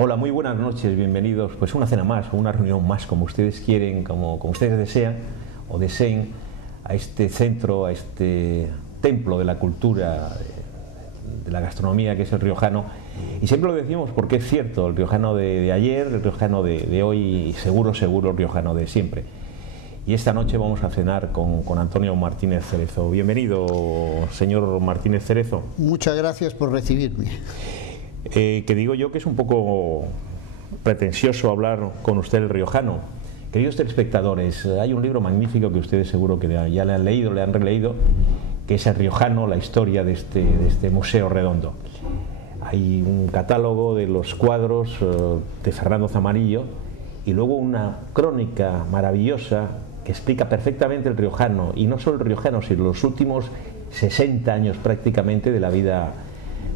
Hola, muy buenas noches, bienvenidos pues una cena más o una reunión más, como ustedes quieren, como ustedes desean o deseen, a este centro, a este templo de la cultura, de la gastronomía que es el riojano. Y siempre lo decimos porque es cierto, el riojano de ayer, el riojano de hoy y seguro el riojano de siempre. Y esta noche vamos a cenar con Antonio Martínez Cerezo. Bienvenido, señor Martínez Cerezo. Muchas gracias por recibirme. Que digo yo que es un poco pretencioso hablar con usted el riojano. Queridos telespectadores, hay un libro magnífico que ustedes seguro que ya le han leído, le han releído, que es El Riojano, la historia de este museo redondo. Hay un catálogo de los cuadros de Fernando Zamarillo y luego una crónica maravillosa que explica perfectamente el riojano, y no solo el riojano, sino los últimos 60 años prácticamente de la vida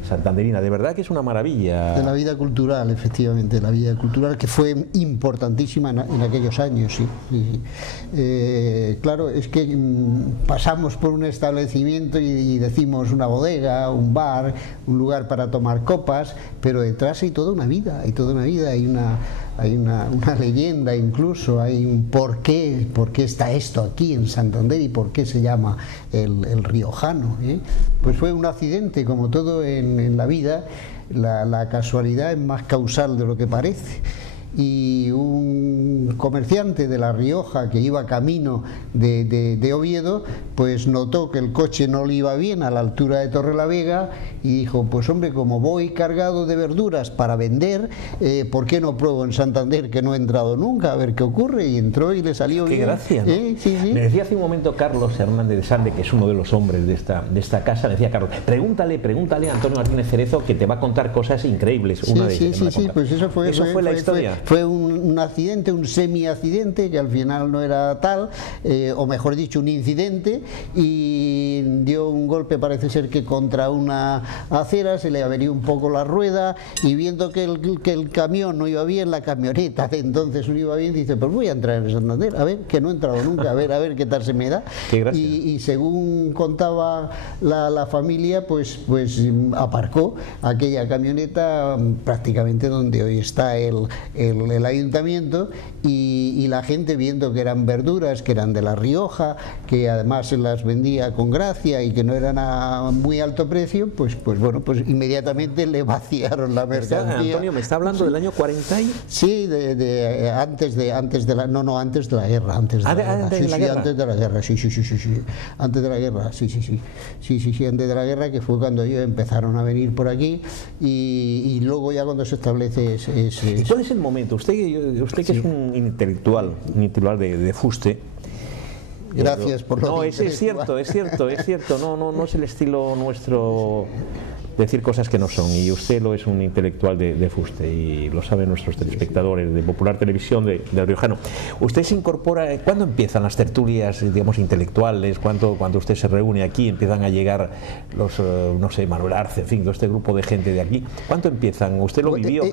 santanderina. De verdad que es una maravilla. De la vida cultural, efectivamente, la vida cultural que fue importantísima en aquellos años, sí. Claro, es que pasamos por un establecimiento y decimos una bodega, un bar, un lugar para tomar copas, pero detrás hay toda una vida, hay una leyenda, incluso hay un por qué está esto aquí en Santander y por qué se llama el riojano, ¿eh? Pues fue un accidente, como todo en la vida. La casualidad es más causal de lo que parece. Y un comerciante de La Rioja que iba camino de Oviedo, pues notó que el coche no le iba bien a la altura de Torrelavega y dijo, pues hombre, como voy cargado de verduras para vender, ¿por qué no pruebo en Santander, que no he entrado nunca, a ver qué ocurre? Y entró y le salió bien. Qué gracia, ¿no? Sí, sí. Me decía hace un momento Carlos Hernández de Sande, que es uno de los hombres de esta casa, me decía Carlos, pregúntale a Antonio Martínez Cerezo, que te va a contar cosas increíbles. Sí, pues eso fue la historia. Fue un accidente, un semi-accidente, que al final no era tal, o mejor dicho, un incidente, y dio un golpe, parece ser que contra una acera, se le averió un poco la rueda, y viendo que el camión no iba bien, la camioneta de entonces no iba bien, dice, pues voy a entrar en Santander, a ver, que no he entrado nunca, a ver qué tal se me da. Y según contaba la familia, pues aparcó aquella camioneta prácticamente donde hoy está el ayuntamiento, y la gente, viendo que eran verduras, que eran de La Rioja, que además se las vendía con gracia y que no eran a muy alto precio, pues inmediatamente le vaciaron la mercancía. Antonio, ¿me está hablando del año 40? Sí, antes de la guerra. Antes de la guerra, antes de la guerra, que fue cuando ellos empezaron a venir por aquí, y luego ya cuando se establece ¿Y cuál es el momento? Usted que es un intelectual de fuste. Gracias por lo No, es cierto, no es el estilo nuestro decir cosas que no son, y usted lo es, un intelectual de fuste, y lo saben nuestros telespectadores de Popular Televisión del Riojano. Usted se incorpora, ¿cuándo empiezan las tertulias, digamos, intelectuales? Cuando usted se reúne aquí, empiezan a llegar los, no sé, Manuel Arce, en fin, todo este grupo de gente de aquí? ¿Cuándo empiezan? ¿Usted lo vivió?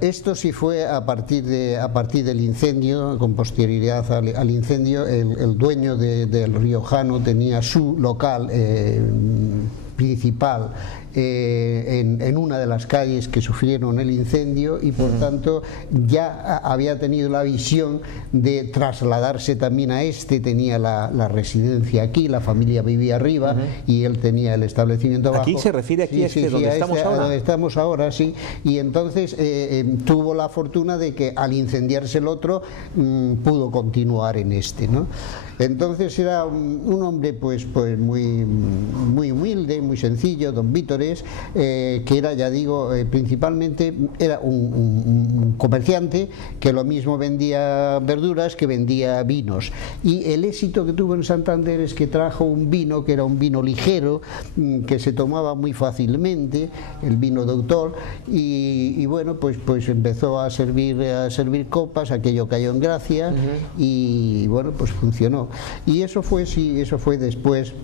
Esto sí fue a partir del incendio, con posterioridad al incendio. El dueño del Riojano tenía su local principal en una de las calles que sufrieron el incendio, y por tanto ya había tenido la visión de trasladarse también a tenía la residencia aquí, la familia vivía arriba y él tenía el establecimiento abajo. ¿Aquí se refiere aquí donde estamos ahora? Donde estamos ahora, sí, y entonces tuvo la fortuna de que al incendiarse el otro pudo continuar en ¿no? Entonces era un hombre pues muy humilde, muy sencillo, don Vítores, que era, ya digo, principalmente era un comerciante que lo mismo vendía verduras que vendía vinos, y el éxito que tuvo en Santander es que trajo un vino que era un vino ligero, que se tomaba muy fácilmente, el vino de autor, y bueno, pues empezó a servir copas, aquello cayó en gracia, y bueno, pues funcionó. Y eso fue después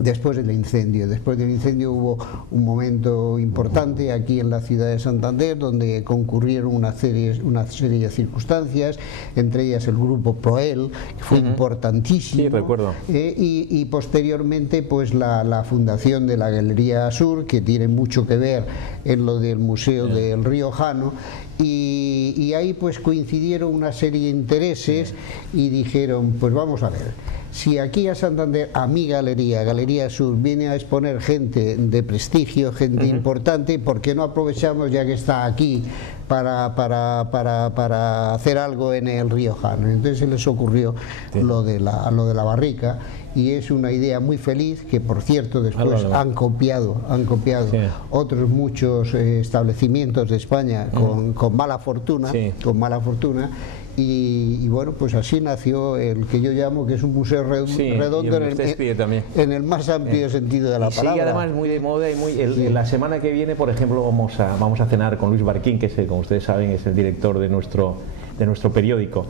después del incendio. Después del incendio hubo un momento importante aquí en la ciudad de Santander donde concurrieron una serie de circunstancias, entre ellas el grupo Proel, que fue importantísimo. Sí, recuerdo. Y posteriormente pues la fundación de la Galería Sur, que tiene mucho que ver en lo del Museo del Riojano, y ahí pues coincidieron una serie de intereses y dijeron, pues vamos a ver, si aquí a Santander, a mi galería, Galería Sur, viene a exponer gente de prestigio, gente importante, ¿por qué no aprovechamos ya que está aquí para hacer algo en el Riojano? Entonces se les ocurrió lo de la barrica, y es una idea muy feliz que, por cierto, después han copiado otros muchos establecimientos de España con mala fortuna, y bueno, pues así nació el que yo llamo, que es un museo redondo en el más amplio sentido de la palabra. Sí, además muy de moda, y la semana que viene, por ejemplo, vamos a cenar con Luis Barquín, que como ustedes saben es el director de nuestro periódico.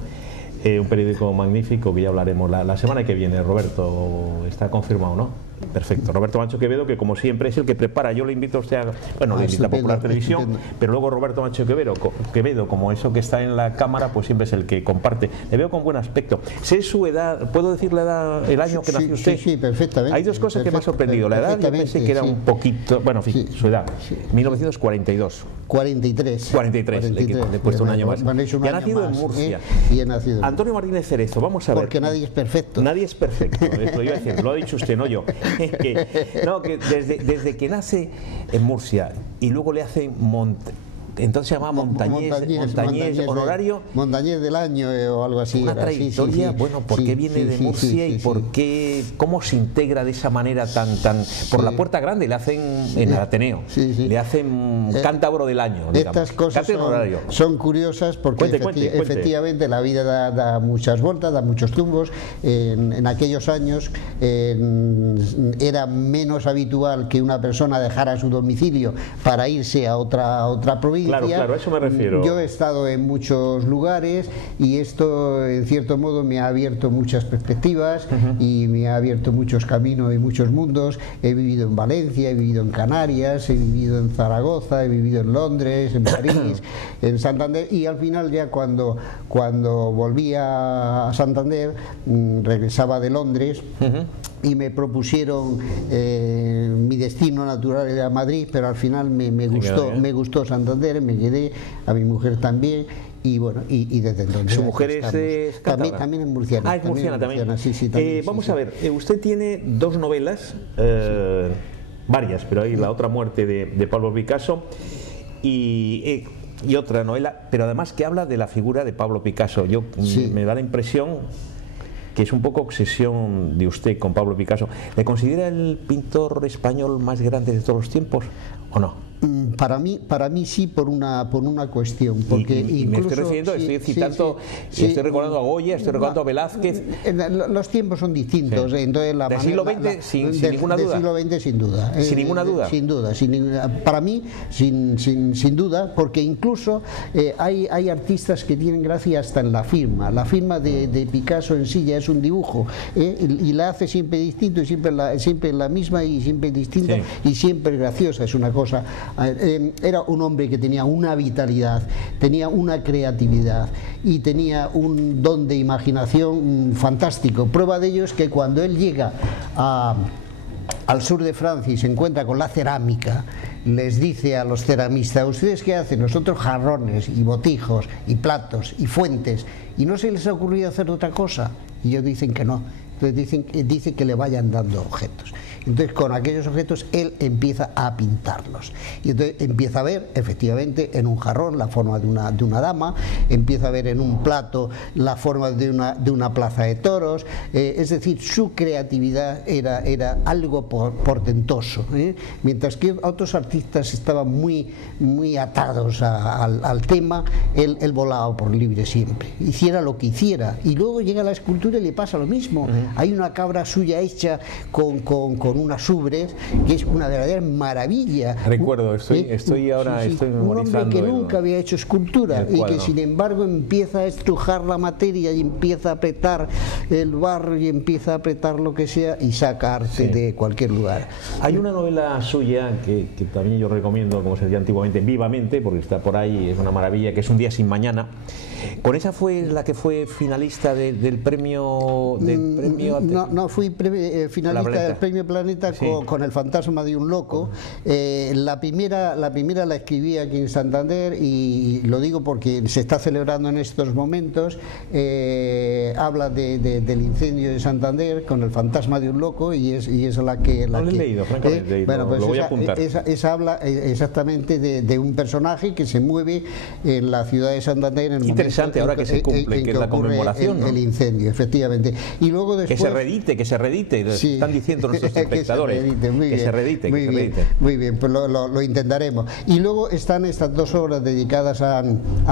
Un periódico magnífico, que ya hablaremos la semana que viene. Roberto, está confirmado, ¿no? Perfecto. Roberto Mancho Quevedo, que como siempre es el que prepara. Yo le invito a usted le invito a Popular Televisión, pero luego Roberto Mancho Quevedo, como eso que está en la cámara, pues siempre es el que comparte. Le veo con buen aspecto. Sé su edad, ¿puedo decir la edad, el año que nació usted? Sí, perfectamente. Hay dos cosas que me han sorprendido. La edad, yo pensé que era un poquito, bueno, en fin, su edad. 1942. 43. Le he puesto un año más. Y ha nacido en Murcia. Y he nacido Antonio Martínez Cerezo, vamos a ver. Porque nadie es perfecto. Nadie es perfecto, esto iba a decir, lo ha dicho usted, no yo. que desde que nace en Murcia y luego le hacen entonces se llama Montañés honorario. Montañés del año o algo así. Una trayectoria, bueno, ¿por qué viene de Murcia y por qué, cómo se integra de esa manera tan por la puerta grande? Le hacen en el Ateneo, le hacen cántabro del año. Estas cosas son curiosas porque efectivamente la vida da muchas vueltas, da muchos tumbos. En aquellos años era menos habitual que una persona dejara su domicilio para irse a otra provincia. Claro, a eso me refiero. Yo he estado en muchos lugares y esto en cierto modo me ha abierto muchas perspectivas y me ha abierto muchos caminos y muchos mundos. He vivido en Valencia, he vivido en Canarias, he vivido en Zaragoza, he vivido en Londres, en París, en Santander, y al final ya cuando volví a Santander, regresaba de Londres y me propusieron mi destino natural era Madrid, pero al final me gustó Santander, me quedé, a mi mujer también, y bueno, y desde entonces. ¿Su mujer es también es murciana? Es murciana también. Sí, vamos a ver, usted tiene dos novelas, varias, pero hay La otra muerte de Pablo Picasso y otra novela, pero además que habla de la figura de Pablo Picasso. Me da la impresión que es un poco obsesión de usted con Pablo Picasso. ¿Le considera el pintor español más grande de todos los tiempos o no? Para mí sí, por una cuestión, porque y me estoy refiriendo, estoy citando, estoy recordando a Goya, estoy recordando a Velázquez. Los tiempos son distintos, entonces del siglo XX sin ninguna duda. Del siglo XX sin duda. Sin ninguna duda. Sin duda, para mí sin duda, porque incluso hay artistas que tienen gracia hasta en la firma. La firma de Picasso en sí ya es un dibujo, y la hace siempre distinto, y siempre la misma y siempre distinta, y siempre graciosa. Es una cosa. Era un hombre que tenía una vitalidad, tenía una creatividad y tenía un don de imaginación fantástico. Prueba de ello es que cuando él llega al sur de Francia y se encuentra con la cerámica, les dice a los ceramistas: ¿ustedes qué hacen? Nosotros jarrones y botijos y platos y fuentes, y no se les ha ocurrido hacer otra cosa. Y ellos dicen que no. Entonces dice que le vayan dando objetos. Entonces con aquellos objetos él empieza a pintarlos, y entonces empieza a ver efectivamente en un jarrón la forma de una dama, empieza a ver en un plato la forma de una plaza de toros, es decir, su creatividad era algo portentoso, mientras que otros artistas estaban muy atados al tema. Él volaba por libre siempre, hiciera lo que hiciera, y luego llega la escultura y le pasa lo mismo. Hay una cabra suya hecha con unas ubres, que es una verdadera maravilla. Recuerdo, estoy ahora memorizando. Un hombre que nunca había hecho escultura y que sin embargo empieza a estrujar la materia y empieza a apretar el barro y empieza a apretar lo que sea y saca arte de cualquier lugar. Hay una novela suya que también yo recomiendo, como se decía antiguamente, vivamente, porque está por ahí, es una maravilla, que es Un día sin mañana. Con esa fue la que fue finalista del premio... No fui finalista del premio Planeta con El fantasma de un loco. La primera la escribí aquí en Santander, y lo digo porque se está celebrando en estos momentos. Habla del incendio de Santander con El fantasma de un loco, y es la que... No lo he leído, francamente, bueno, pues lo voy a apuntar. Esa habla exactamente de un personaje que se mueve en la ciudad de Santander en el momento interesante ahora que se cumple, que es la conmemoración, ¿no? El incendio, efectivamente. Y luego después... Que se redite, sí, están diciendo nuestros espectadores. Que se redite. Muy bien, pues lo intentaremos. Y luego están estas dos obras dedicadas a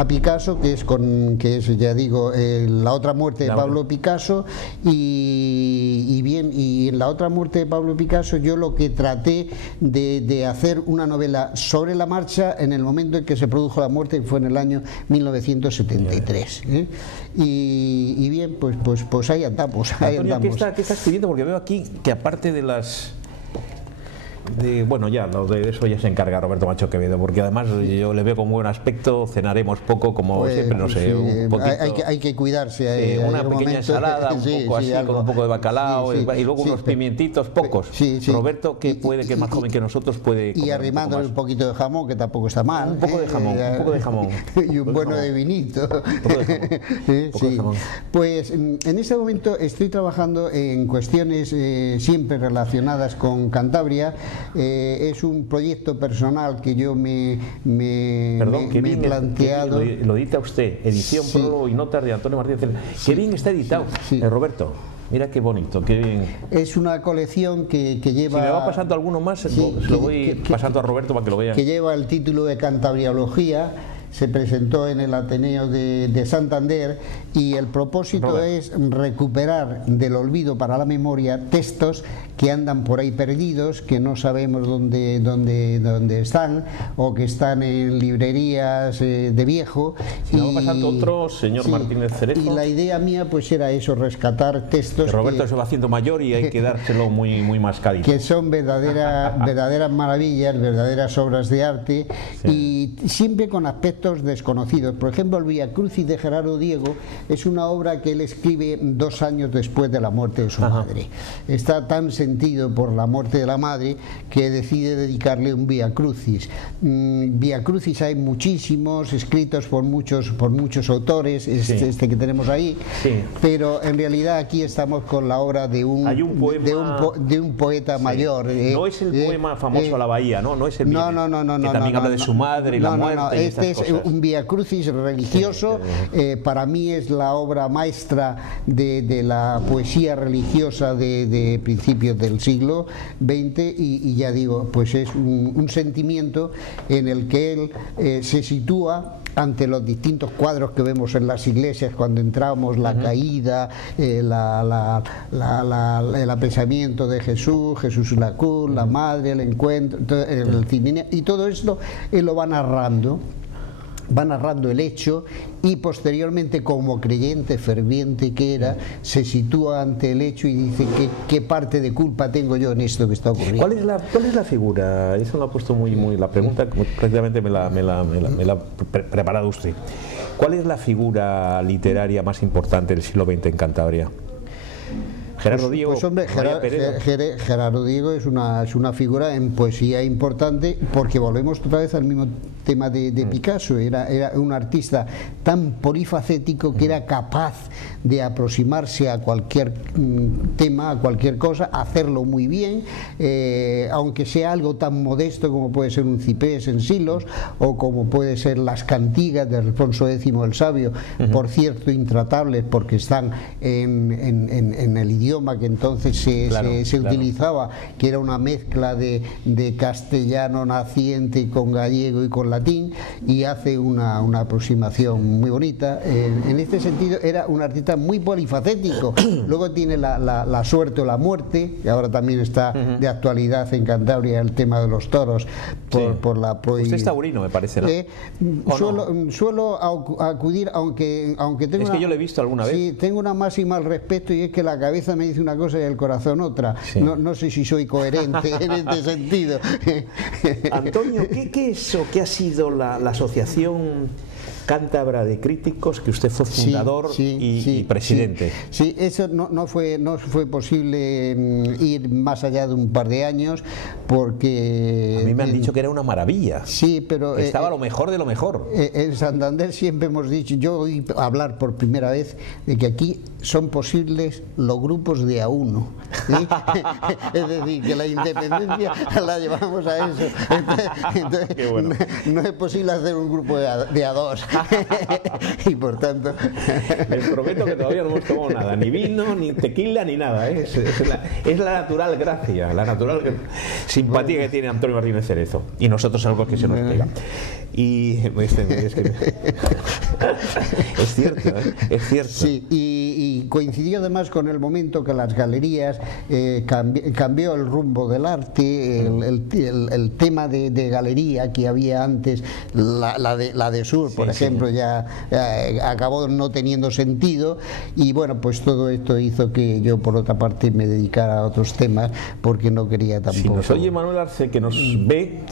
Picasso, que es ya digo, La otra muerte de Pablo Picasso, y en La otra muerte de Pablo Picasso yo lo que traté de hacer una novela sobre la marcha en el momento en que se produjo la muerte, que fue en el año 1973. Y bien, pues ahí andamos. Antonio, ¿qué está escribiendo? Porque veo aquí que aparte de las... bueno, ya de eso ya se encarga Roberto Macho Quevedo, porque además yo le veo con buen aspecto. Cenaremos poco, como siempre, no sé, un poquito, hay que cuidarse, una pequeña ensalada, un poco así, con un poco de bacalao, y luego unos pimientitos, pocos. Roberto, que es más joven que nosotros, puede comer, y arrimándole un poquito de jamón, que tampoco está mal. Un poco de jamón, y un bueno de vinito. Pues en este momento estoy trabajando en cuestiones siempre relacionadas con Cantabria. Es un proyecto personal que yo me he planteado. Lo edita usted, edición, prólogo y notas de Antonio Martínez. Qué bien está editado, Roberto. Mira qué bonito, qué bien. Es una colección que lleva... Si me va pasando alguno más, lo voy pasando a Roberto para que lo vean. Que lleva el título de Cantabriología. Se presentó en el Ateneo de Santander, y el propósito es recuperar del olvido para la memoria textos que andan por ahí perdidos, que no sabemos dónde están, o que están en librerías de viejo. Si va pasando otro, señor Martínez Cerezo. Y la idea mía pues era eso, rescatar textos que Roberto se va haciendo mayor y hay que dárselo muy mascadito, que son verdaderas maravillas, verdaderas obras de arte, y siempre con aspectos desconocidos. Por ejemplo, el Vía Crucis de Gerardo Diego es una obra que él escribe 2 años después de la muerte de su madre. Está tan sentido por la muerte de la madre que decide dedicarle un Vía Crucis. Vía Crucis hay muchísimos, escritos por muchos autores, este que tenemos ahí, pero en realidad aquí estamos con la obra de un poeta mayor. No es el poema famoso La Bahía, no es el que también habla de su madre y la muerte. Este es un Vía Crucis religioso. Para mí es la obra maestra de la poesía religiosa de principios del siglo XX, y ya digo, pues es un sentimiento en el que él se sitúa ante los distintos cuadros que vemos en las iglesias cuando entramos, la caída, el apresamiento de Jesús en la cruz, la madre, el encuentro, y todo esto él lo va narrando el hecho, y posteriormente, como creyente ferviente que era, se sitúa ante el hecho y dice ¿qué parte de culpa tengo yo en esto que está ocurriendo? ¿Cuál es la figura? Eso lo ha puesto muy la pregunta, prácticamente me la ha preparado usted. ¿Cuál es la figura literaria más importante del siglo XX en Cantabria? Gerardo Diego. Pues hombre, Gerardo Diego es una figura en poesía importante, porque volvemos otra vez al mismo tema de Picasso. Era un artista tan polifacético que era capaz de aproximarse a cualquier tema, a cualquier cosa, hacerlo muy bien, aunque sea algo tan modesto como puede ser un Ciprés en Silos, o como puede ser las cantigas de Alfonso X el Sabio, por cierto intratables porque están en el idioma idioma que entonces se utilizaba, que era una mezcla de castellano naciente con gallego y con latín, y hace una aproximación muy bonita. En este sentido era un artista muy polifacético. Luego tiene la suerte o la muerte, que ahora también está de actualidad en Cantabria, el tema de los toros por la prohibición. Usted es taurino, me parece, ¿no? Suelo acudir, aunque tengo es que yo lo he visto alguna vez. Sí, tengo una máxima al respecto, y es que la cabeza me dice una cosa y el corazón otra. Sí. No sé si soy coherente en este sentido. Antonio, ¿qué es o qué ha sido la asociación cántabra de críticos, que usted fue fundador y presidente? Sí, eso no fue posible ir más allá de un par de años, porque... A mí me han dicho que era una maravilla. Sí, pero... Que estaba lo mejor de lo mejor. En Santander siempre hemos dicho, yo oí hablar por primera vez de que aquí son posibles los grupos de a uno. ¿Sí? Es decir, que la independencia la llevamos a eso. Entonces, qué bueno. No es posible hacer un grupo de a dos. Y por tanto... Les prometo que todavía no hemos tomado nada, ni vino, ni tequila, ni nada. Es la natural gracia, la natural simpatía que tiene Antonio Martínez Cerezo. Y nosotros algo que se nos pega. Y es cierto, es cierto. Sí, y coincidió además con el momento que las galerías cambió el rumbo del arte, el tema de galería que había antes, la de Sur, por ejemplo, ya acabó no teniendo sentido, y bueno, pues todo esto hizo que yo por otra parte me dedicara a otros temas, porque no quería tampoco... Si nos oye Manuel Arce, que nos ve,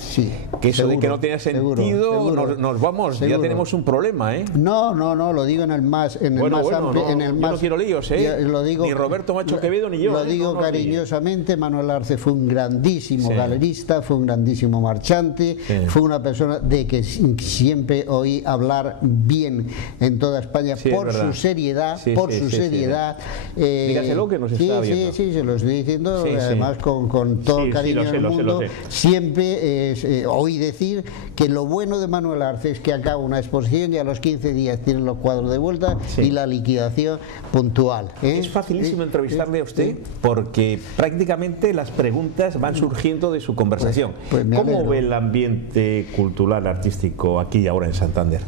que eso de que no tenía sentido, nos vamos, ya tenemos un problema, ¿eh? No, lo digo en el más amplio, yo no quiero líos, ¿eh? Ni Roberto Macho Quevedo ni yo. Lo digo cariñosamente. Manuel Arce fue un grandísimo galerista, fue un grandísimo marchante, fue una persona de que siempre oí hablar bien en toda España, por su seriedad, Dígaselo, que nos está viendo. Sí, se lo estoy diciendo, además con todo el cariño del mundo. Siempre oí decir que lo bueno de Manuel Arce es que acaba una exposición y a los 15 días tienen los cuadros de vuelta y la liquidación puntual. Es facilísimo entrevistarle a usted, porque prácticamente las preguntas van surgiendo de su conversación. ¿Cómo ve el ambiente cultural, artístico aquí y ahora en Santander?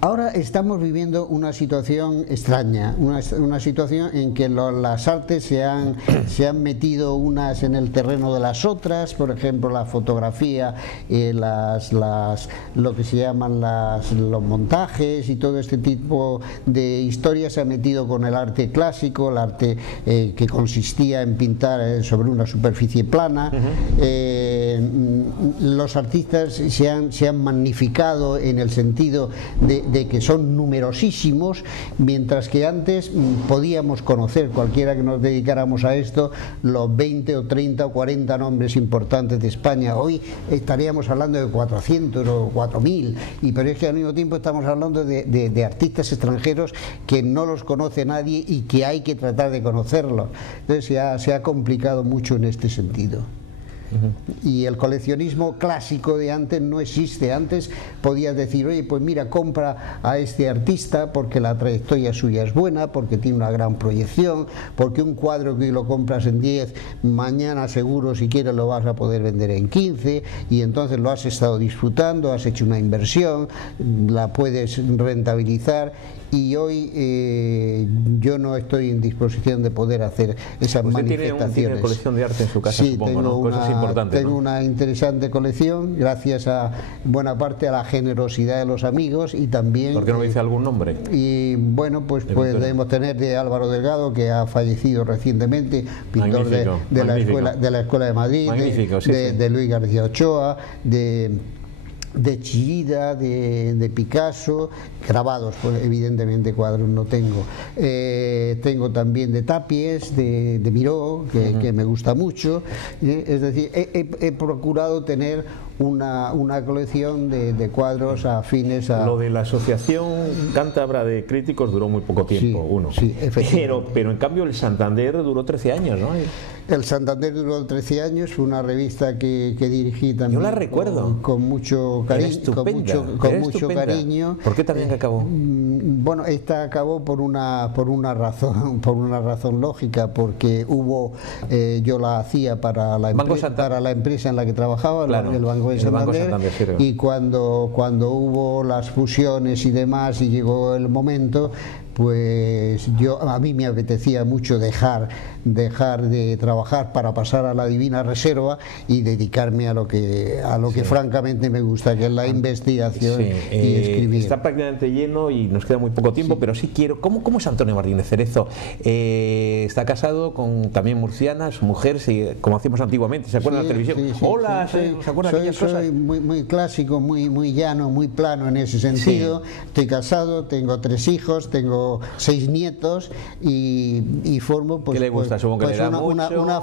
Ahora estamos viviendo una situación extraña, una situación en que las artes se han metido unas en el terreno de las otras. Por ejemplo, la fotografía, lo que se llaman los montajes y todo este tipo de historias se ha metido con el arte clásico, el arte que consistía en pintar sobre una superficie plana. Los artistas se han magnificado en el sentido de que son numerosísimos, mientras que antes podíamos conocer, cualquiera que nos dedicáramos a esto, los 20 o 30 o 40 nombres importantes de España. Hoy estaríamos hablando de 400 o 4000, pero es que al mismo tiempo estamos hablando de artistas extranjeros que no los conoce nadie y que hay que tratar de conocerlos. Entonces se ha complicado mucho en este sentido. Y el coleccionismo clásico de antes no existe. Antes podías decir, oye, pues mira, compra a este artista porque la trayectoria suya es buena, porque tiene una gran proyección, porque un cuadro que lo compras en 10, mañana seguro si quieres lo vas a poder vender en 15, y entonces lo has estado disfrutando, has hecho una inversión, la puedes rentabilizar. Y hoy yo no estoy en disposición de poder hacer esas manifestaciones. ¿Tiene una colección de arte en su casa, supongo, ¿no? Cosas importantes, tengo una interesante colección, gracias a buena parte a la generosidad de los amigos, y también... ¿Por qué no me dice algún nombre? Y bueno, pues debemos tener de Álvaro Delgado, que ha fallecido recientemente, pintor de la Escuela de Madrid, de Luis García Ochoa, de Chillida, de Picasso, grabados, pues evidentemente cuadros no tengo. Tengo también de Tapies, de Miró, que me gusta mucho. Es decir, he procurado tener una colección de cuadros afines a... Lo de la Asociación Cántabra de Críticos duró muy poco tiempo, Sí, efectivamente. Pero en cambio el Santander duró 13 años, ¿no? El Santander duró 13 años, fue una revista que dirigí también. Yo la recuerdo. Con mucho cariño. ¿Por qué también acabó? Bueno, esta acabó por una razón lógica, porque yo la hacía para la empresa en la que trabajaba, claro, el Banco de Santander, y cuando hubo las fusiones y demás y llegó el momento, pues a mí me apetecía mucho dejar de trabajar para pasar a la divina reserva y dedicarme a lo que francamente me gusta, que es la investigación y escribir. Está prácticamente lleno y nos queda muy poco tiempo, pero sí quiero... ¿Cómo es Antonio Martínez Cerezo? Está casado con también murciana, su mujer, como hacíamos antiguamente, ¿se acuerdan de la televisión? Hola, ¿se acuerdan de aquellas cosas? Soy muy clásico, muy llano, muy plano en ese sentido. Estoy casado, tengo 3 hijos, tengo 6 nietos y formo pues, ¿qué le gusta? Supongo que le da mucho, una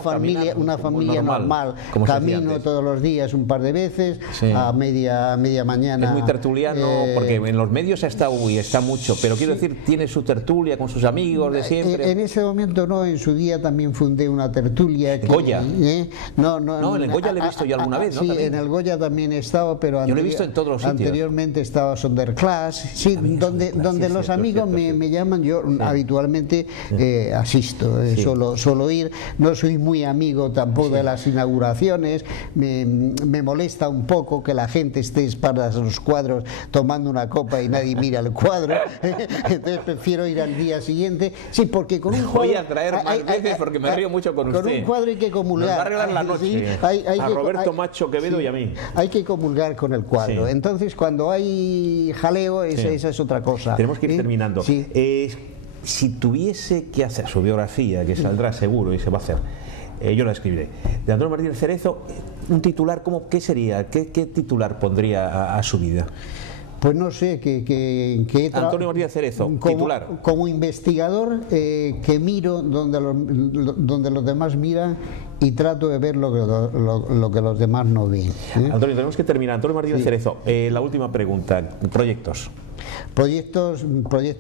familia normal. Camino todos los días un par de veces, a media mañana. Es muy tertuliano, porque en los medios está mucho, pero quiero decir, tiene su tertulia con sus amigos de siempre. En ese momento no, en su día también fundé una tertulia. ¿Goya? No, en el Goya le he visto yo alguna vez, ¿no? Sí, ¿También? En el Goya también he estado, pero yo lo he visto en todos los sitios. Anteriormente estaba Sonderclass, sí, donde los amigos me llaman, yo habitualmente asisto, suelo ir. No soy muy amigo tampoco de las inauguraciones, me molesta un poco que la gente esté espaldas a los cuadros tomando una copa y nadie mira el cuadro, entonces prefiero ir al día siguiente. Sí, porque con un cuadro... Voy a traer más veces porque me río mucho con usted. Con un cuadro hay que comulgar. Nos va a arreglar la noche, a Roberto Macho Quevedo y a mí. Hay que comulgar con el cuadro, entonces cuando hay jaleo, esa es otra cosa. Tenemos que ir terminando. Si tuviese que hacer su biografía, que saldrá seguro y se va a hacer, yo la escribiré, de Antonio Martínez Cerezo, un titular, ¿qué sería? ¿Qué titular pondría a su vida? Pues no sé, Antonio Martínez Cerezo, titular. Como investigador, que miro donde los demás miran y trato de ver lo que los demás no ven. Antonio, tenemos que terminar. Antonio Martínez Cerezo, la última pregunta, proyectos. Proyectos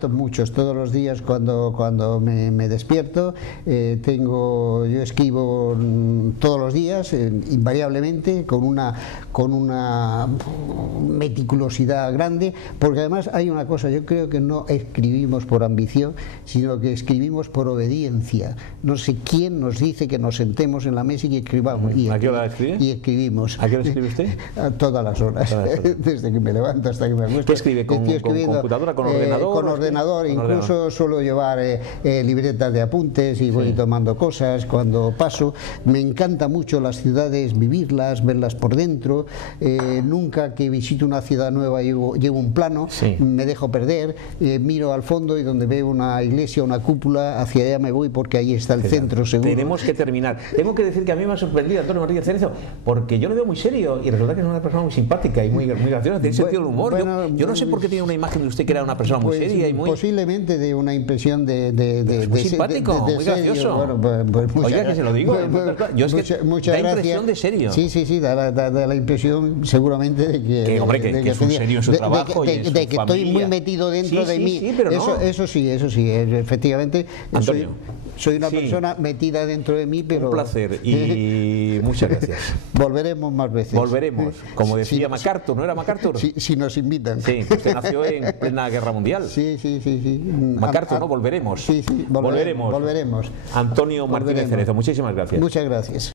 muchos, todos los días cuando me despierto, yo escribo todos los días, invariablemente, con una meticulosidad grande, porque además hay una cosa, yo creo que no escribimos por ambición, sino que escribimos por obediencia. No sé quién nos dice que nos sentemos en la mesa y que escribamos. ¿A qué hora escribe? Y escribimos. ¿A qué hora escribe usted? A todas las horas, desde que me levanto hasta que me acuesto. ¿Qué escribe? ¿Con computadora, con ordenador? Con ordenador, incluso suelo llevar libretas de apuntes y voy tomando cosas cuando paso. Me encanta mucho las ciudades, vivirlas, verlas por dentro. Nunca que visito una ciudad nueva llevo un plano, me dejo perder, miro al fondo y donde veo una iglesia, una cúpula, hacia allá me voy porque ahí está el centro seguro. Tenemos que terminar. Tengo que decir que a mí me ha sorprendido Antonio Martínez Cerezo, porque yo lo veo muy serio y resulta que es una persona muy simpática y muy graciosa, tiene sentido del humor. Yo no sé por qué tiene una imagen de usted que era una persona muy seria y muy... Posiblemente de una impresión de muy simpático, muy gracioso. Bueno, oiga, que se lo digo. Yo es que muchas da impresión de serio. Sí, da la impresión seguramente de que... Que es un serio en su trabajo y en su de que estoy muy metido dentro de mí. Pero eso sí, efectivamente. Antonio, soy una persona metida dentro de mí, pero... Un placer y muchas gracias. Volveremos más veces. Volveremos, como decía MacArthur, ¿no era MacArthur? Si nos invitan. Sí, usted nació en plena Guerra Mundial. Sí. MacArthur, ¿no? Volveremos. Volveremos. Antonio Martínez Cerezo, muchísimas gracias. Muchas gracias.